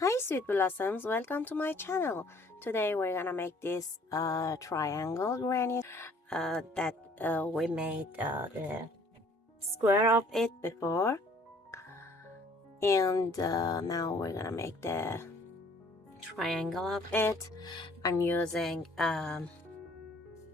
Hi sweet blossoms, welcome to my channel. Today we're gonna make this triangle granny that we made the square of it before, and now we're gonna make the triangle of it. I'm using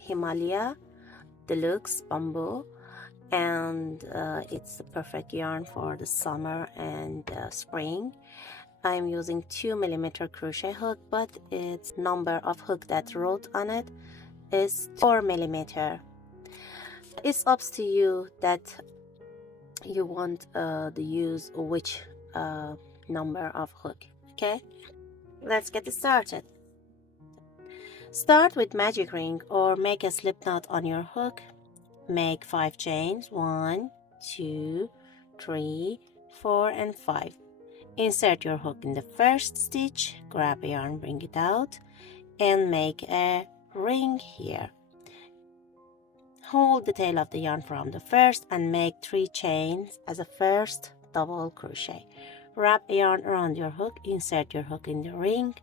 Himalaya Deluxe Bamboo, and it's the perfect yarn for the summer and spring. I'm using 2mm crochet hook, but its number of hook that wrote on it is 4mm. It's up to you that you want to use which number of hook. Okay, let's get started. Start with magic ring or make a slip knot on your hook. Make 5 chains, 1, 2, 3, 4 and 5. Insert your hook in the first stitch, grab a yarn, bring it out, and make a ring here. Hold the tail of the yarn from the first and make 3 chains as a first double crochet. Wrap a yarn around your hook, insert your hook in the ring,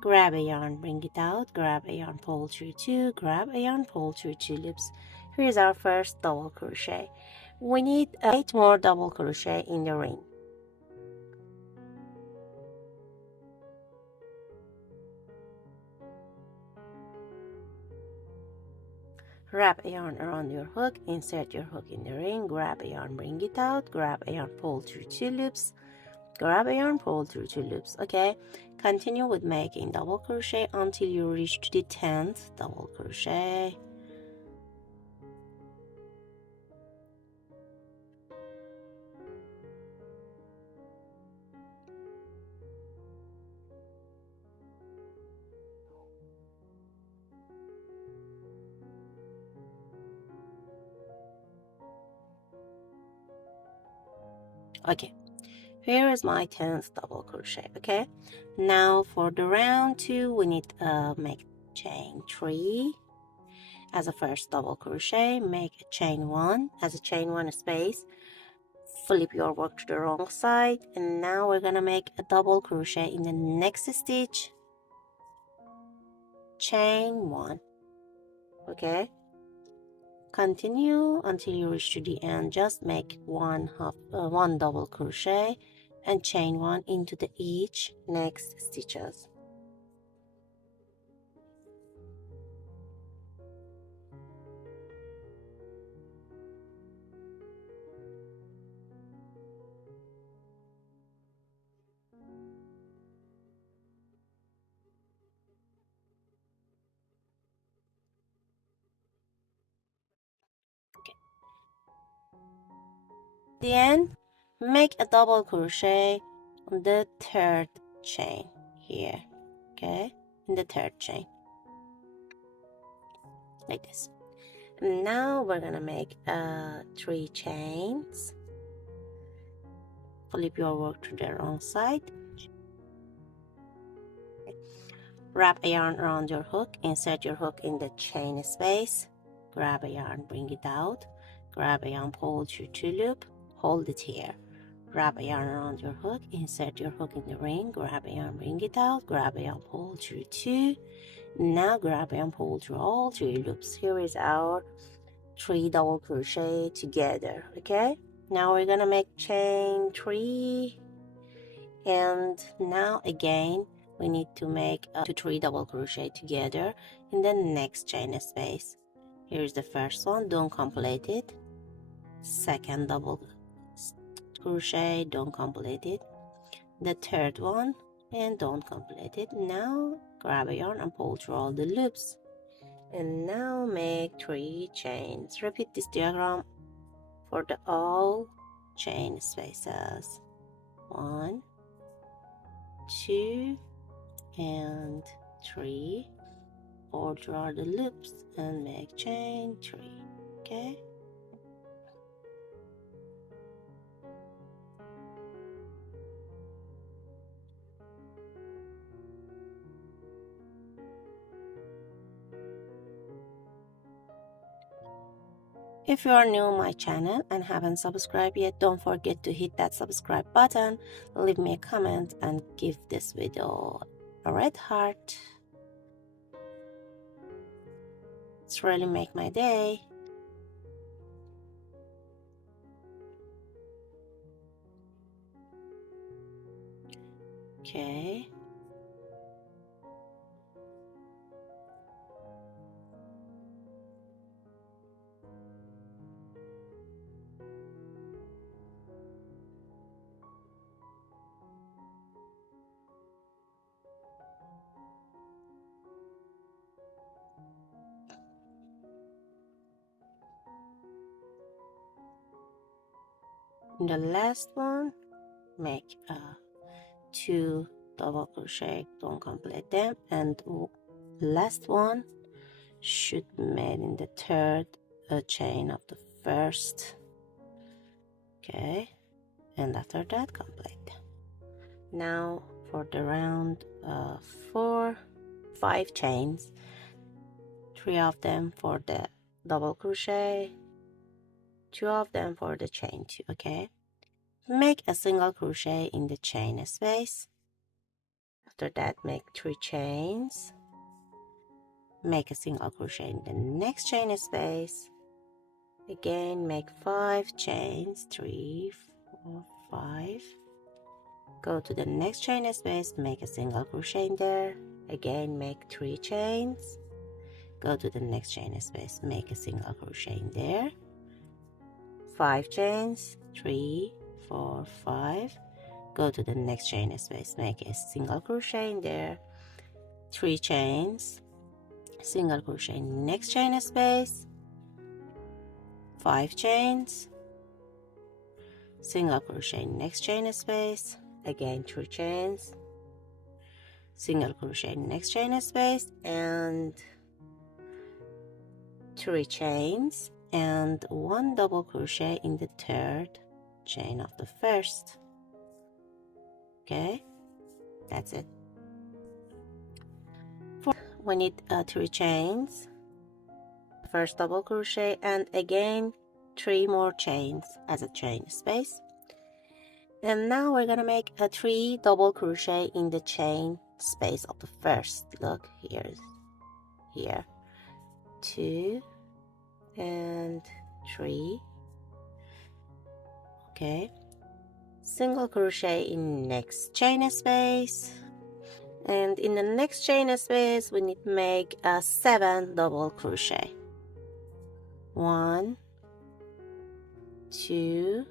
grab a yarn, bring it out, grab a yarn, pull through 2, grab a yarn, pull through 2 loops. Here's our first double crochet. We need 8 more double crochet in the ring. Wrap a yarn around your hook, insert your hook in the ring, grab a yarn, bring it out, grab a yarn, pull through 2 loops, grab a yarn, pull through 2 loops. Okay, continue with making double crochet until you reach to the 10th double crochet. Okay, here is my 10th double crochet. Okay, now for the round 2 we need to make chain 3 as a first double crochet, make a chain 1 as a chain 1 space, flip your work to the wrong side, and now we're gonna make a double crochet in the next stitch, chain 1. Okay, continue until you reach to the end. Just make one double crochet and chain 1 into the each next stitches. Okay, at the end, make a double crochet on the 3rd chain here. Okay, in the 3rd chain, like this. Now we're gonna make 3 chains. Flip your work to the wrong side, wrap a yarn around your hook, insert your hook in the chain space, grab a yarn, bring it out, grab a yarn, pull through 2 loop, hold it here, wrap a yarn around your hook, insert your hook in the ring, grab a yarn, bring it out, grab a yarn, pull through 2. Now grab a yarn, pull through all 3 loops. Here is our 3 double crochet together. Okay, now we're gonna make chain 3, and now again we need to make 3 double crochet together in the next chain space. Here's the first one, don't complete it. Second double crochet, don't complete it. The 3rd one, and don't complete it. Now grab a yarn and pull through all the loops, and now make 3 chains. Repeat this diagram for the all chain spaces. 1, 2 and 3. Pull through all the loops and make chain 3. Okay, If you are new on my channel and haven't subscribed yet, don't forget to hit that subscribe button, leave me a comment and give this video a red heart. It's really make my day. Okay. In the last one, make 2 double crochet, don't complete them, and last one should be made in the third chain of the first. Okay, and after that complete. Now for the round 5 chains, 3 of them for the double crochet, 2 of them for the chain 2. Okay, make a single crochet in the chain space. After that, make 3 chains, make a single crochet in the next chain space. Again, make 5 chains, 3, 4, 5. Go to the next chain space, make a single crochet in there. Again, make 3 chains. Go to the next chain space, make a single crochet in there. 5 chains, 3, 4, 5. Go to the next chain space, make a single crochet in there. 3 chains, single crochet next chain space. 5 chains, single crochet next chain space. Again, 3 chains, single crochet next chain space, and 3 chains and 1 double crochet in the third chain of the first. Okay, that's it. We need 3 chains, first double crochet, and again 3 more chains as a chain space. And now we're gonna make a 3 double crochet in the chain space of the first. Look, here 2 and 3. Okay, single crochet in next chain space, and in the next chain space we need to make a 7 double crochet. 1, 2,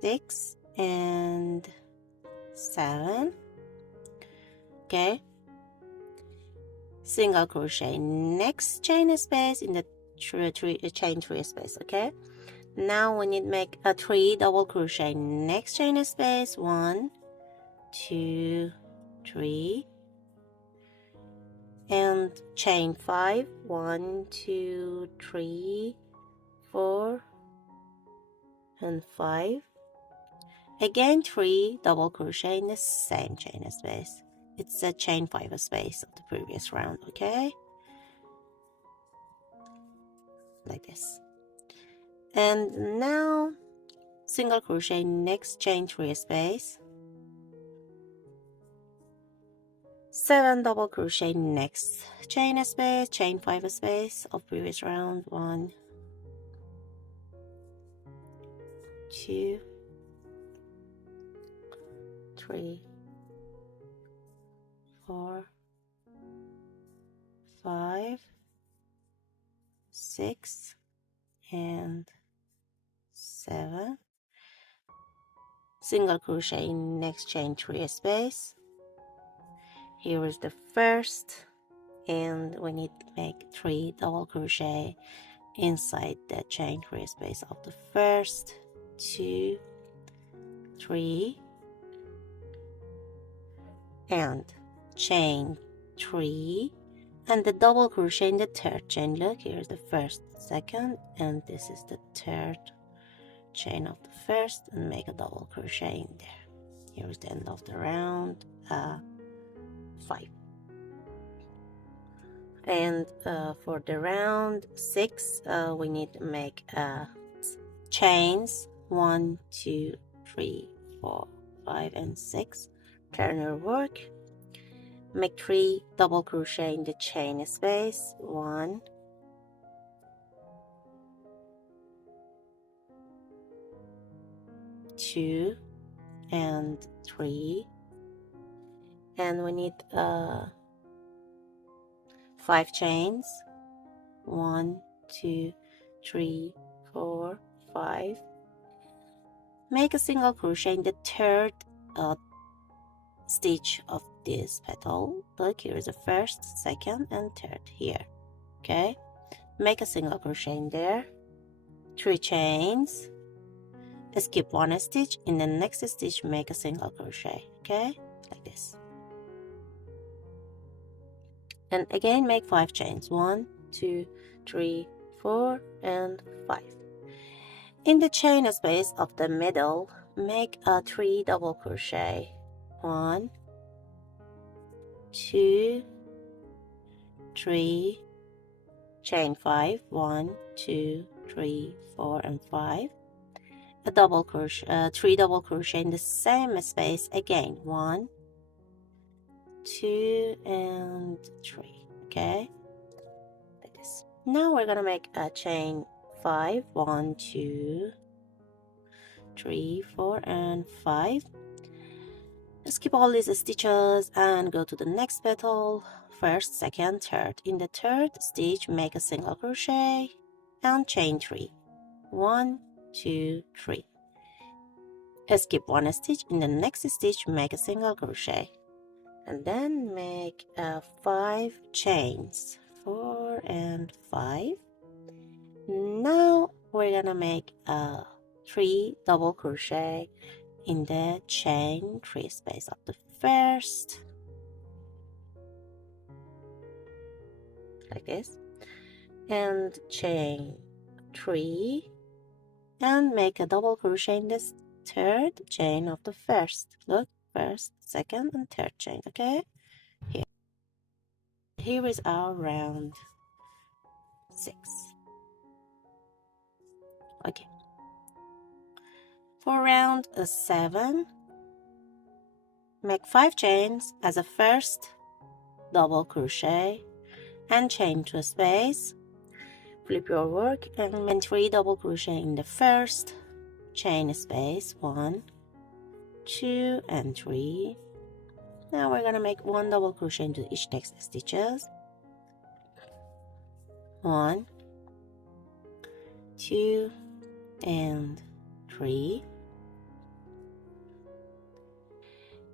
6 and 7. Okay, single crochet next chain space in the chain 3 space. Okay, now we need to make a 3 double crochet next chain space. 1, 2, 3, and chain 5. 1, 2, 3, 4 and 5. Again, 3 double crochet in the same chain space. It's a chain 5 space of the previous round. Okay, like this. And now single crochet next chain 3 space, 7 double crochet next chain space, chain 5 space of previous round. 1, 2, 3, 4, 5, 6 and 7. Single crochet in next chain 3 space. Here is the first, and we need to make 3 double crochet inside the chain 3 space of the first. 2, 3, and chain 3 and the double crochet in the third chain. Look, here's the first, second, and this is the third chain of the first and make a double crochet in there. Here is the end of the round 5. And for the round 6 we need to make chains 1, 2, 3, 4, 5 and 6. Turn your work, make 3 double crochet in the chain space, 1, 2 and 3, and we need 5 chains, 1, 2, 3, 4, 5. Make a single crochet in the third stitch of this petal. Look, here is the first, second and third here. Okay, make a single crochet in there, 3 chains, skip 1 stitch. In the next stitch make a single crochet, okay, like this, and again make 5 chains, 1, 2, 3, 4 and 5. In the chain space of the middle make a 3 double crochet, 1, 2, 3, chain 5, 1, 2, 3, 4 and 5, a double crochet, 3 double crochet in the same space again, 1, 2 and 3, okay, like this. Now we're gonna make a chain 5, 1, 2, 3, 4 and 5. Skip all these stitches and go to the next petal, first, second, third. In the third stitch make a single crochet and chain 3, 1, 2, 3. Skip 1 stitch. In the next stitch make a single crochet and then make 5 chains, 4 and 5. Now we're gonna make 3 double crochet in the chain 3 space of the first, like this, and chain 3 and make a double crochet in this third chain of the first. Look, first, second and third chain, okay, here is our round 6. Okay, for round 7 make 5 chains as a first double crochet and chain 2 space, flip your work and make 3 double crochet in the first chain space, 1, 2 and 3. Now we're gonna make 1 double crochet into each next stitches, 1, 2 and 3.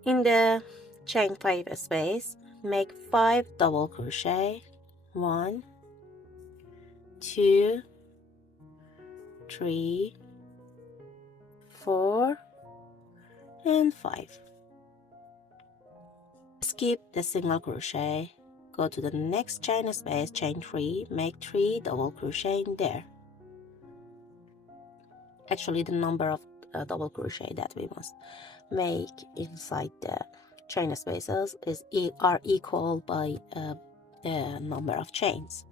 In the chain 5 space make 5 double crochet, 1, 2, 3, 4 and 5. Skip the single crochet, go to the next chain space, chain 3, make 3 double crochet in there. Actually the number of double crochet that we must make inside the chain spaces are equal by the number of chains.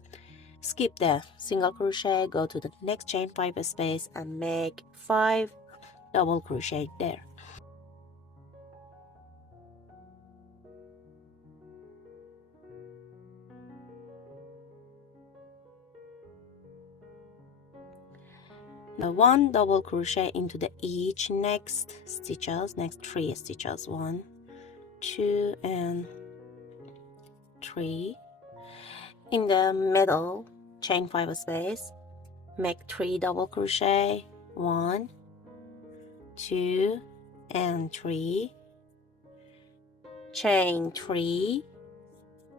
Skip the single crochet, go to the next chain 5 space and make 5 double crochet there. Now 1 double crochet into the each next stitches, next 3 stitches, 1, 2 and 3. In the middle chain 5 space make 3 double crochet, 1, 2 and 3, chain 3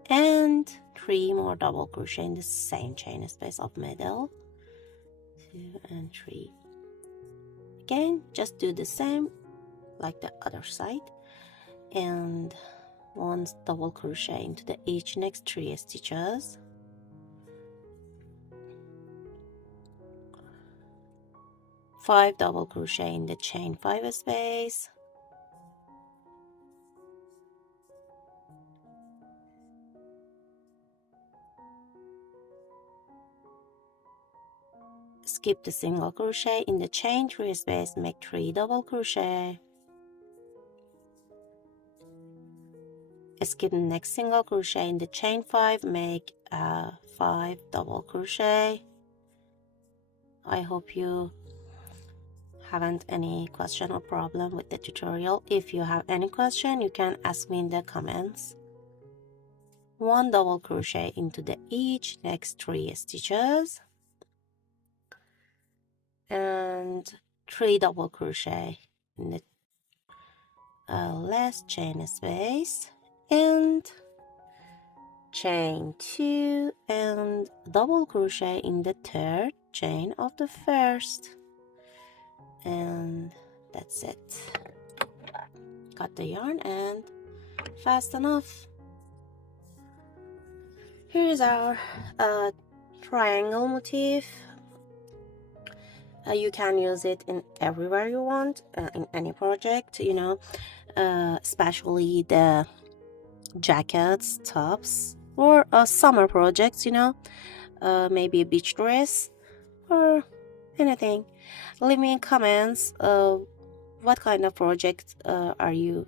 and 3 more double crochet in the same chain space of middle, 2 and 3. Again, just do the same like the other side, and 1 double crochet into the each next 3 stitches, 5 double crochet in the chain 5 space, skip the single crochet in the chain 3 space, make 3 double crochet, skip the next single crochet in the chain 5, make 5 double crochet. I hope you haven't any question or problem with the tutorial. If you have any question, you can ask me in the comments. 1 double crochet into the each next 3 stitches and 3 double crochet in the last chain space and chain 2 and double crochet in the third chain of the first, and that's it. Cut the yarn and fasten off. Here is our triangle motif. You can use it in everywhere you want, in any project, you know, especially the jackets, tops, or summer projects, you know, maybe a beach dress or anything. Leave me in comments what kind of project are you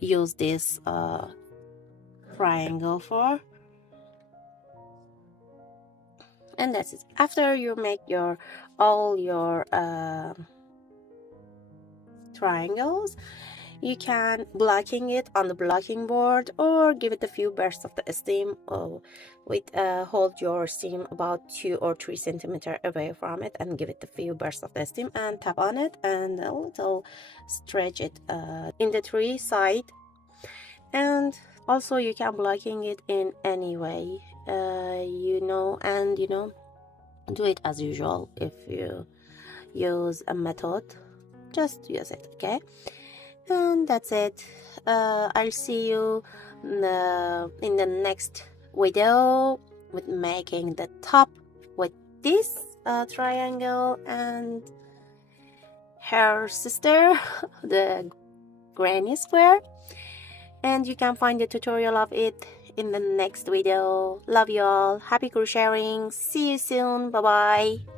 use this triangle for. And that's it. After you make all your triangles, you can blocking it on the blocking board or give it a few bursts of the steam with hold your steam about 2 or 3 centimeters away from it and give it a few bursts of the steam and tap on it and a little stretch it in the 3 side. And also you can blocking it in any way, you know, and you know, do it as usual. If you use a method, just use it, okay? And that's it. I'll see you in the next video with making the top with this triangle and her sister, the granny square, and you can find the tutorial of it in the next video. Love you all. Happy crocheting. See you soon. Bye bye.